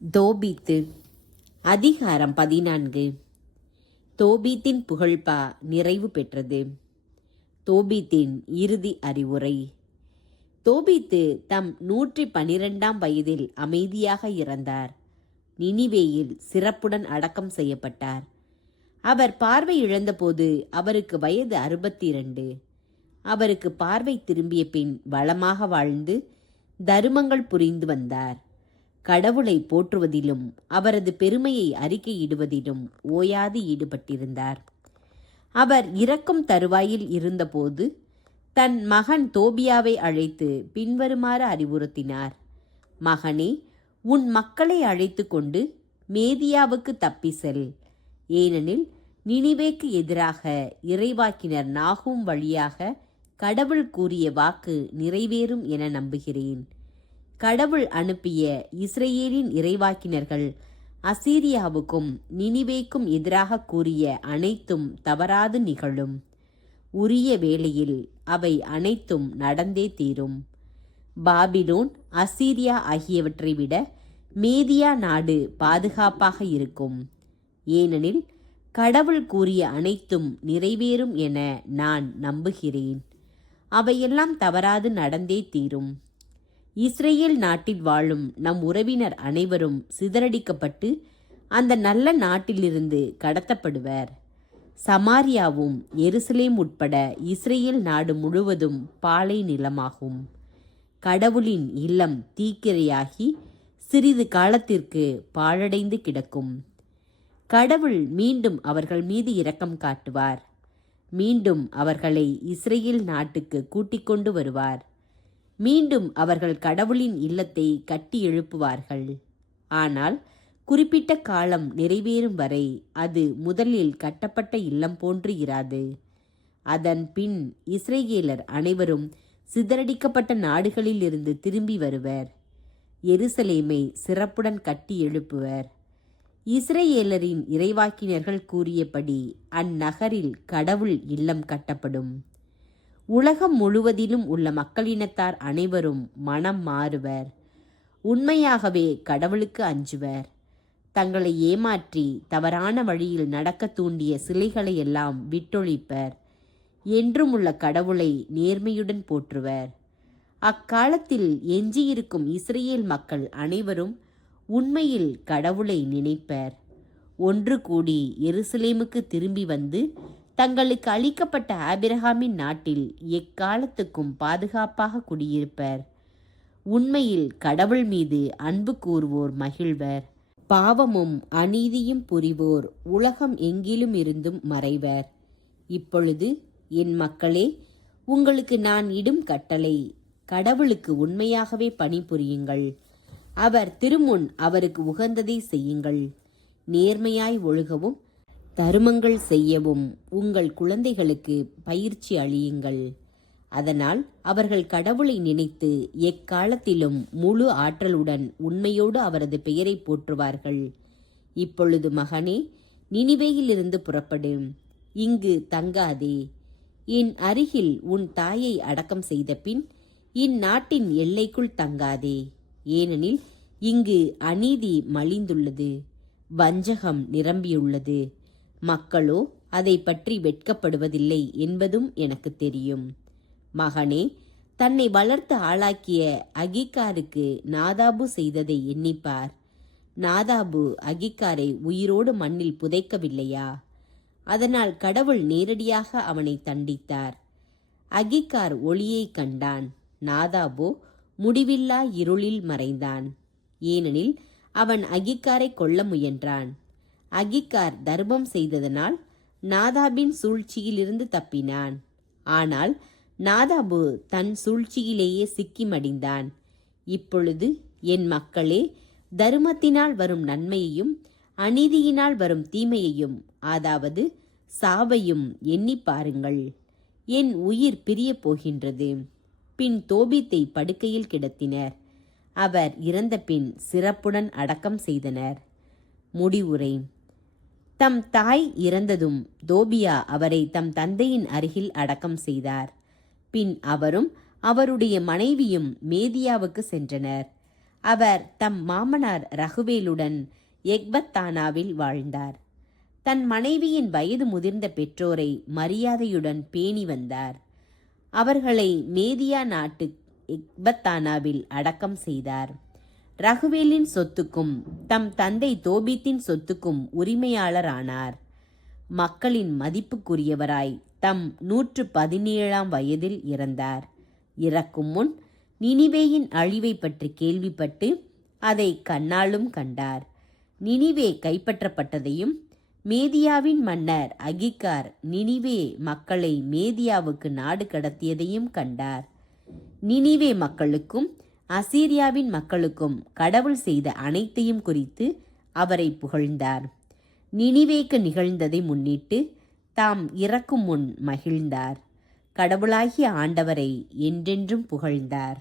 தோபித்து அதிகாரம் 14. தோபித்தின் புகழ்பா நிறைவு பெற்றது. தோபித்தின் இறுதி அறிவுரை. தோபித்து தம் 112ஆம் வயதில் அமைதியாக இறந்தார். நினிவேயில் சிறப்புடன் அடக்கம் செய்யப்பட்டார். அவர் பார்வை இழந்தபோது அவருக்கு வயது 62. அவருக்கு பார்வை திரும்பிய பின் வளமாக வாழ்ந்து தருமங்கள் புரிந்து வந்தார். கடவுளை போற்றுவதிலும் அவரது பெருமையை அறிக்கையிடுவதிலும் ஓயாது ஈடுபட்டிருந்தார். அவர் இறக்கும் தருவாயில் இருந்தபோது தன் மகன் தோபியாவை அழைத்து பின்வருமாறு அறிவுறுத்தினார். மகனே, உன் மக்களை அழைத்து கொண்டு மேதியாவுக்கு தப்பி செல். ஏனெனில் நினிவேக்கு எதிராக இறைவாக்கினர் நாகும் வழியாக கடவுள் கூறிய வாக்கு நிறைவேறும் என நம்புகிறேன். கடவுள் அனுப்பிய இஸ்ரேலின் இறைவாக்கினர்கள் அசீரியாவுக்கும் நினிவேக்கும் எதிராக கூறிய அனைத்தும் தவறாது நிகழும். உரிய வேளையில் அவை அனைத்தும் நடந்தே தீரும். பாபிலோன், அசீரியா ஆகியவற்றை விட மேதியா நாடு பாதுகாப்பாக இருக்கும். ஏனெனில் கடவுள் கூறிய அனைத்தும் நிறைவேறும் என நான் நம்புகிறேன். அவையெல்லாம் தவறாது நடந்தே தீரும். இஸ்ரேல் நாட்டில் வாழும் நம் உறவினர் அனைவரும் சிதறடிக்கப்பட்டு அந்த நல்ல நாட்டிலிருந்து கடத்தப்படுவர். சமாரியாவும் எருசலேம் உட்பட இஸ்ரேல் நாடு முழுவதும் பாலை நிலமாகும். கடவுளின் இல்லம் தீக்கிரையாகி சிறிது காலத்திற்கு பாழடைந்து கிடக்கும். கடவுள் மீண்டும் அவர்கள் மீது இரக்கம் காட்டுவார். மீண்டும் அவர்களை இஸ்ரேல் நாட்டுக்கு கூட்டிக் கொண்டு வருவார். மீண்டும் அவர்கள் கடவுளின் இல்லத்தை கட்டி எழுப்புவார்கள். ஆனால் குறிப்பிட்ட காலம் நிறைவேறும் வரை அது முதலில் கட்டப்பட்ட இல்லம் போன்று இராது. அதன் பின் இஸ்ரேலர் அனைவரும் சிதறடிக்கப்பட்ட நாடுகளில் இருந்து திரும்பி வருவர். எருசலேமை சிறப்புடன் கட்டி எழுப்புவர். இஸ்ரேலரின் இறைவாக்கினர்கள் கூறியபடி அந்நகரில் கடவுள் இல்லம் கட்டப்படும். உலகம் முழுவதிலும் உள்ள மக்களினத்தார் அனைவரும் மனம் மாறுவர். உண்மையாகவே கடவுளுக்கு அஞ்சுவர். தங்களை ஏமாற்றி தவறான வழியில் நடக்க தூண்டிய சிலைகளை எல்லாம் விட்டொழிப்பர். என்றும் உள்ள கடவுளை நேர்மையுடன் போற்றுவர். அக்காலத்தில் எஞ்சியிருக்கும் இஸ்ரேல் மக்கள் அனைவரும் உண்மையில் கடவுளை நினைப்பர். ஒன்று கூடி எருசலேமுக்கு திரும்பி வந்து தங்களுக்கு அளிக்கப்பட்ட ஆபிரகாமின் நாட்டில் எக்காலத்துக்கும் பாதுகாப்பாக குடியிருப்பர். உண்மையில் கடவுள் மீது அன்பு கூறுவோர் மகிழ்வர். பாவமும் அநீதியும் புரிவோர் உலகம் எங்கிலும் இருந்தும் மறைவர். இப்பொழுது என் மக்களே, உங்களுக்கு நான் இடும் கட்டளை: கடவுளுக்கு உண்மையாகவே பணிபுரியுங்கள். அவர் திருமுன் அவருக்கு உகந்ததை செய்யுங்கள். நேர்மையாய் ஒழுகவும் தருமங்கள் செய்யவும் உங்கள் குழந்தைகளுக்கு பயிற்சி அளியுங்கள். அதனால் அவர்கள் கடவுளை நினைத்து எக்காலத்திலும் முழு ஆற்றலுடன் உண்மையோடு அவரது பெயரை போற்றுவார்கள். இப்பொழுது மகனே, நினிவேயிலிருந்து புறப்படு. இங்கு தங்காதே. என் அருகில் உன் தாயை அடக்கம் செய்த பின் இந்நாட்டின் எல்லைக்குள் தங்காதே. ஏனெனில் இங்கு அநீதி மலிந்துள்ளது, வஞ்சகம் நிரம்பியுள்ளது. மக்களோ அதை பற்றி வெட்கப்படுவதில்லை என்பதும் எனக்கு தெரியும். மகனே, தன்னை வளர்த்து ஆளாக்கிய அகிக்காருக்கு நாதாபு செய்ததை எண்ணிப்பார். நாதாபு அகிக்காரை உயிரோடு மண்ணில் புதைக்கவில்லையா? அதனால் கடவுள் நேரடியாக அவனை தண்டித்தார். அகிக்கார் ஒளியை கண்டான், நாதாபோ முடிவில்லா இருளில் மறைந்தான். ஏனெனில் அவன் அகிக்காரை கொல்ல முயன்றான். அகிக்கார் தர்மம் செய்ததனால் நாதாபின் சூழ்ச்சியிலிருந்து தப்பினான். ஆனால் நாதாபு தன் சூழ்ச்சியிலேயே சிக்கி மடிந்தான். இப்பொழுது என் மக்களே, தர்மத்தினால் வரும் நன்மையையும் அநீதியினால் வரும் தீமையையும், அதாவது சாவையும் எண்ணி பாருங்கள். என் உயிர் பிரிய போகின்றது. பின் தோபித்தை படுக்கையில் கிடத்தினர். அவர் இறந்த பின் சிறப்புடன் அடக்கம் செய்தனர். முடிவுரை. தம் தாய் இறந்ததும் தோபியா அவரை தம் தந்தையின் அருகில் அடக்கம் செய்தார். பின் அவரும் அவருடைய மனைவியும் மேதியாவுக்கு சென்றனர். அவர் தம் மாமனார் ரகுவேலுடன் எக்பத்தானாவில் வாழ்ந்தார். தன் மனைவியின் வயது முதிர்ந்த பெற்றோரை மரியாதையுடன் பேணி வந்தார். அவர்களை மேதியா நாட்டு எக்பத்தானாவில் அடக்கம் செய்தார். ரகுவேலின் சொத்துக்கும் தம் தந்தை தோபீத்தின் சொத்துக்கும் உரிமையாளரானார். மக்களின் மதிப்புக்குரியவராய் தம் 117ஆம் வயதில் இறந்தார். இறக்கும் முன் நினிவேயின் அழிவை பற்றி கேள்விப்பட்டு அதை கண்ணாலும் கண்டார். நினிவே கைப்பற்றப்பட்டதையும் மேதியாவின் மன்னர் அகிக்கார் நினிவே மக்களை மேதியாவுக்கு நாடு கடத்தியதையும் கண்டார். நினிவே மக்களுக்கும் அசீரியாவின் மக்களுக்கும் கடவுள் செய்த அனைத்தையும் குறித்து அவரை புகழ்ந்தார். நினிவேக்கு நிகழ்ந்ததை முன்னிட்டு தாம் இறக்கும் முன் மகிழ்ந்தார். கடவுளாகிய ஆண்டவரை என்றென்றும் புகழ்ந்தார்.